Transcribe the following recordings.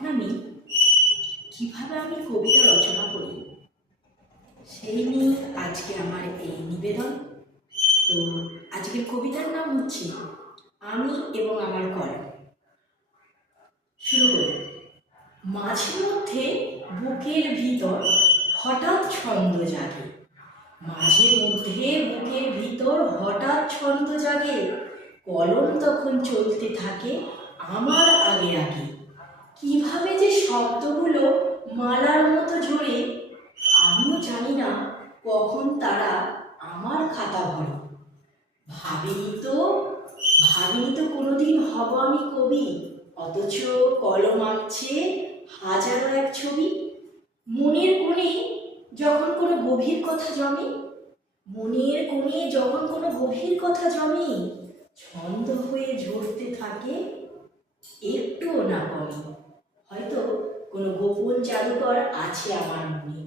এখন আমি কিভাবে কবিতা রচনা করি সেই নিয়ে আজকে আমার এই নিবেদন। তো আজকের কবিতার নাম হচ্ছে আমি এবং আমার কলম। শুরু করি। মাঝে মধ্যে বুকের ভিতর হঠাৎ ছন্দ জাগে, মাঝে মধ্যে বুকের ভিতর হঠাৎ ছন্দ জাগে, কলম তখন চলতে থাকে আমার আগে আগে। কিভাবে যে শব্দগুলো মালার মতো জোরে, আমিও জানি না কখন তারা আমার খাতা ভরে। ভাবিনি তো কোনোদিন হব আমি কবি, অথচ কলম আঁকছে হাজারো এক ছবি। মনের কোণে যখন কোনো গভীর কথা জমে, মনের কোণে যখন কোনো গভীর কথা জমে, ছন্দ হয়ে ঝরতে থাকে একটুও না কমে। হয়তো কোনো গোপন জাদুকর আছে আমার মনে,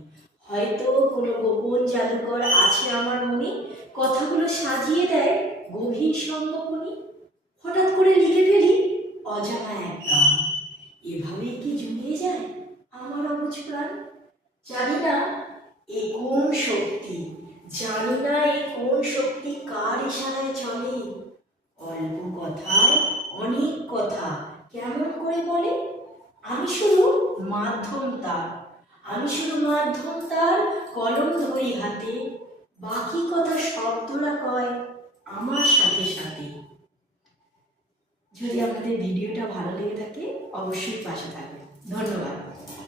হয়তো কোনো গোপন জাদুকর আছে আমার মনে, কথাগুলো সাজিয়ে দেয় গভীর সঙ্গপনি। হঠাৎ করে লিখে ফেলি অজানা এক গান, এভাবেই কি জুড়িয়ে যায় আমার অবুঝ প্রাণ। জানি না এই কোন শক্তি, জানি না এই কোন শক্তি কার ইশারায় চলে, অল্প কথায় অনেক কথা কেমন করে বলে। আমি শুধু মাধ্যম তার, কলম ধরি হাতে, বাকি কথা শব্দরা কয় আমার সাথে সাথে। যদি আপনাদের ভিডিওটা ভালো লেগে থাকে অবশ্যই পাশে থাকবেন। ধন্যবাদ।